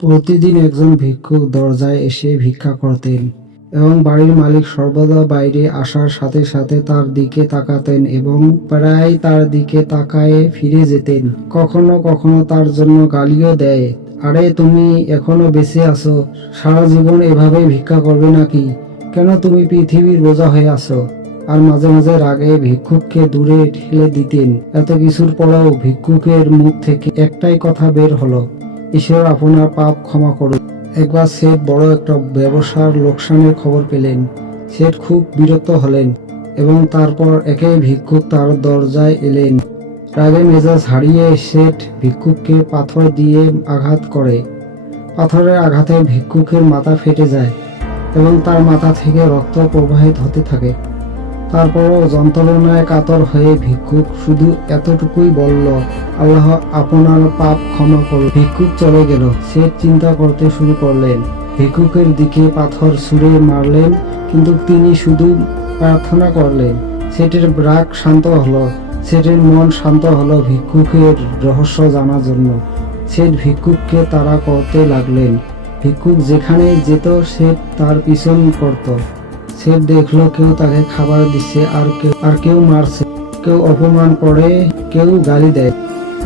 প্রতিদিন একজন ভিক্ষুক দরজায় এসে ভিক্ষা করতেন এবং বাড়ির মালিক সর্বদা বাইরে আসার সাথে সাথে তার দিকে তাকাতেন এবং প্রায় তার দিকে তাকায়ে ফিরে যেতেন। কখনো কখনো তার জন্য গালিও দেয়, আরে, তুমি এখনও বেঁচে আছো, সারা জীবন এভাবে ভিক্ষা করবে নাকি? কেন তুমি পৃথিবীর বোঝা হয়ে আছো? আর মাঝে মাঝে রাগে ভিক্ষুককে দূরে ঠেলে দিতেন। এত কিছুর পরেও ভিক্ষুকের মুখ থেকে একটাই কথা বের হলো ঈশ্বর আপনার পাপ ক্ষমা করুন। একবার শেঠ বড় একটা ব্যবসার লোকসানের খবর পেলেন। শেঠ খুব বিরক্ত হলেন এবং তারপর একে ভিক্ষুক তার দরজায় এলেন। রাগে মেজাজ হারিয়ে শেঠ ভিক্ষুককে পাথর দিয়ে আঘাত করে। পাথরের আঘাতে ভিক্ষুকের মাথা ফেটে যায় এবং তার মাথা থেকে রক্ত প্রবাহিত হতে থাকে। তারপরও যন্ত্রণায় কাতর হয়ে ভিক্ষুক শুধু এতটুকুই বলল, আল্লাহ আপনার পাপ ক্ষমা করুন। ভিক্ষুক চলে গেল। সে চিন্তা করতে শুরু করলেন। ভিক্ষুকের দিকে পাথর ছুঁড়ে মারলেন, কিন্তু তিনি শুধু প্রার্থনা করলেন। সেটের রাগ শান্ত হলো। সেটের মন শান্ত হলো ভিক্ষুকের রহস্য জানার জন্য। সেট ভিক্ষুককে তাড়া করতে লাগলেন। ভিক্ষুক যেখানে যেত, সে তার পিছন করত। সে দেখল কেউ তাকে খাবার দিচ্ছে আর কেউ আর কেউ মারছে। কেউ অপমান করে, কেউ গালি দেয়।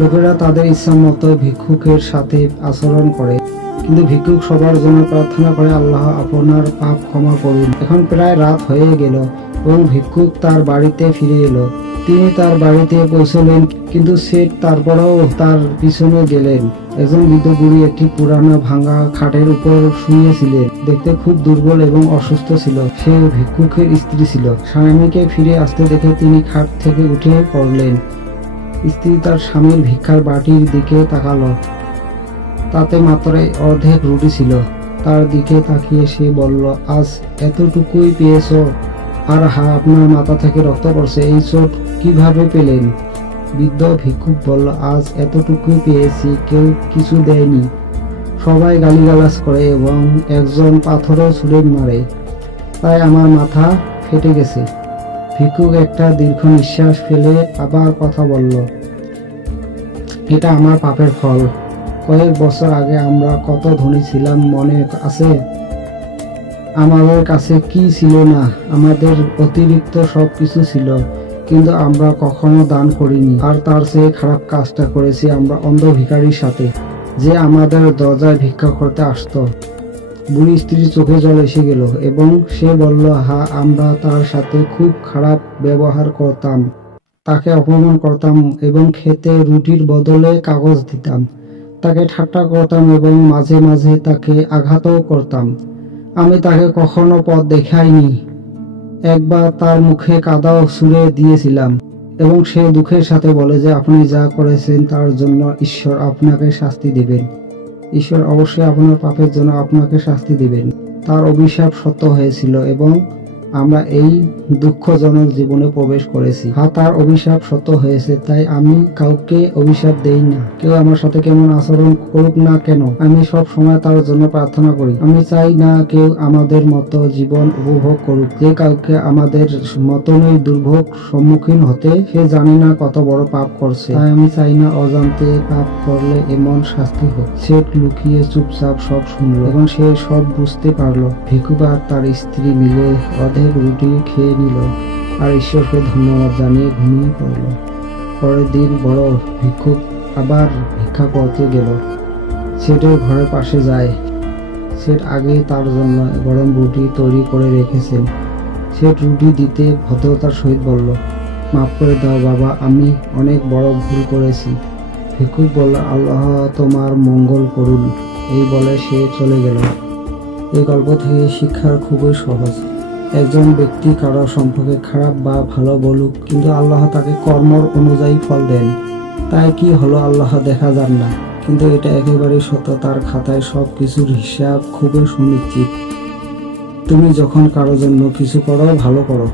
লোকেরা তাদের ইচ্ছা মতো ভিক্ষুকের সাথে আচরণ করে। কিন্তু ভিক্ষুক সবার জন্য প্রার্থনা করে, আল্লাহ আপনার পাপ ক্ষমা করুন। এখন প্রায় রাত হয়ে গেল এবং ভিক্ষুক তার বাড়িতে ফিরে এলো। তিনি তার বাড়িতে পৌঁছলেন, কিন্তু শেঠ তারপরেও তার পিছনে গেলেন। একজন বৃদ্ধ বুড়ি একটি পুরানো ভাঙা খাটের উপর শুয়েছিলেন দেখতে খুব দুর্বল এবং অসুস্থ ছিল। সে ভিক্ষুকের স্ত্রী ছিল। স্বামীকে ফিরে আসতে দেখে তিনি খাট থেকে উঠে পড়লেন। স্ত্রী তার স্বামীর ভিক্ষার বাটির দিকে তাকালো। তাতে মাত্র অর্ধেক রুটি ছিল। তার দিকে তাকিয়ে সে বলল, আজ এতটুকুই পেয়েছ? আর হা, আপনার মাথা থেকে রক্ত পড়ছে, এই চোট কীভাবে পেলেন? বৃদ্ধ ভিক্ষুক বলল, আজ এতটুকুই পেয়েছি, কেউ কিছু দেয়নি। সবাই গালিগালাজ করে এবং একজন পাথরও ছুড়ে মারে। তাই আমার মাথা ফেটে গেছে। ভিক্ষুক একটা দীর্ঘ নিঃশ্বাস ফেলে আবার কথা বলল, এটা আমার পাপের ফল। কয়েক বছর আগে আমরা কত ধনী ছিলাম, মনে আছে? আমাদের কাছে কি ছিল না, আমাদের অতিরিক্ত সব কিছু ছিল, কিন্তু আমরা কখনো দান করিনি। আর তার চেয়ে খারাপ কাজটা করেছি আমরা অন্ধ ভিখারির সাথে, যে আমাদের দরজায় ভিক্ষা করতে আসতো। বুড়ি স্ত্রীর চোখে জল এসে গেল এবং সে বলল, হা, আমরা তার সাথে খুব খারাপ ব্যবহার করতাম, তাকে অপমান করতাম এবং খেতে রুটির বদলে কাগজ দিতাম, তাকে ঠাট্টা করতাম এবং মাঝে মাঝে তাকে আঘাতও করতাম। আমি তাকে কখনো পথ দেখাইনি। একবার তার মুখে কাদাও ছুঁড়ে দিয়েছিলাম এবং সে দুঃখের সাথে বলে যে, আপনি যা করেছেন তার জন্য ঈশ্বর আপনাকে শাস্তি দেবেন। ঈশ্বর অবশ্যই আপনার পাপের জন্য আপনাকে শাস্তি দেবেন। তার অভিশাপ সত্য হয়েছিল এবং আমরা এই দুঃখজনক জীবনে প্রবেশ করেছি। হ্যাঁ তার অভিশাপ সত্য হয়েছে, তাই আমি কাউকে অভিশাপ দেই না। কেউ আমার সাথে কেমন আচরণ করুক না কেন, আমি সব সময় তার জন্য প্রার্থনা করি। আমি চাই না কেউ আমাদের মতো জীবন উপভোগ করুক। যে কাউকে আমাদের মতনই দুর্ভোগ সম্মুখীন হতে, সে জানে না কত বড় পাপ করছে। তাই আমি চাই না অজান্তে পাপ করলে এমন শাস্তি হোক। সে লুকিয়ে চুপচাপ সব শুনলো এবং সে সব বুঝতে পারল। ভিক্ষুক আর তার স্ত্রী মিলে অর্ধেক রুটি খেয়ে নিল আর ঈশ্বরকে ধন্যবাদ জানিয়ে ঘুমিয়ে পড়ল। পরের দিন বড় ভিক্ষুক আবার ভিক্ষা করতে গেল। সেটের ঘরের পাশে যায়। সেট আগেই তার জন্য গরম রুটি তৈরি করে রেখেছেন সেট রুটি দিতে ভদ্রতার সহিত বলল, মাফ করে দাও বাবা, আমি অনেক বড় ভুল করেছি। ভিক্ষুক বলল, আল্লাহ তোমার মঙ্গল করুন। এই বলে সে চলে গেল। এই গল্প থেকে শিক্ষার খুবই সহজ। একজন ব্যক্তি কারও সম্পর্কে খারাপ বা ভালো বলুক, কিন্তু আল্লাহ তাকে কর্মর অনুযায়ী ফল দেন। তাই কি হলো আল্লাহ দেখা যান না। কিন্তু এটা একেবারে সত্য, তার খাতায় সব কিছুর হিসাব খুবই সুনিশ্চিত। তুমি যখন কারও জন্য কিছু করো, ভালো করো।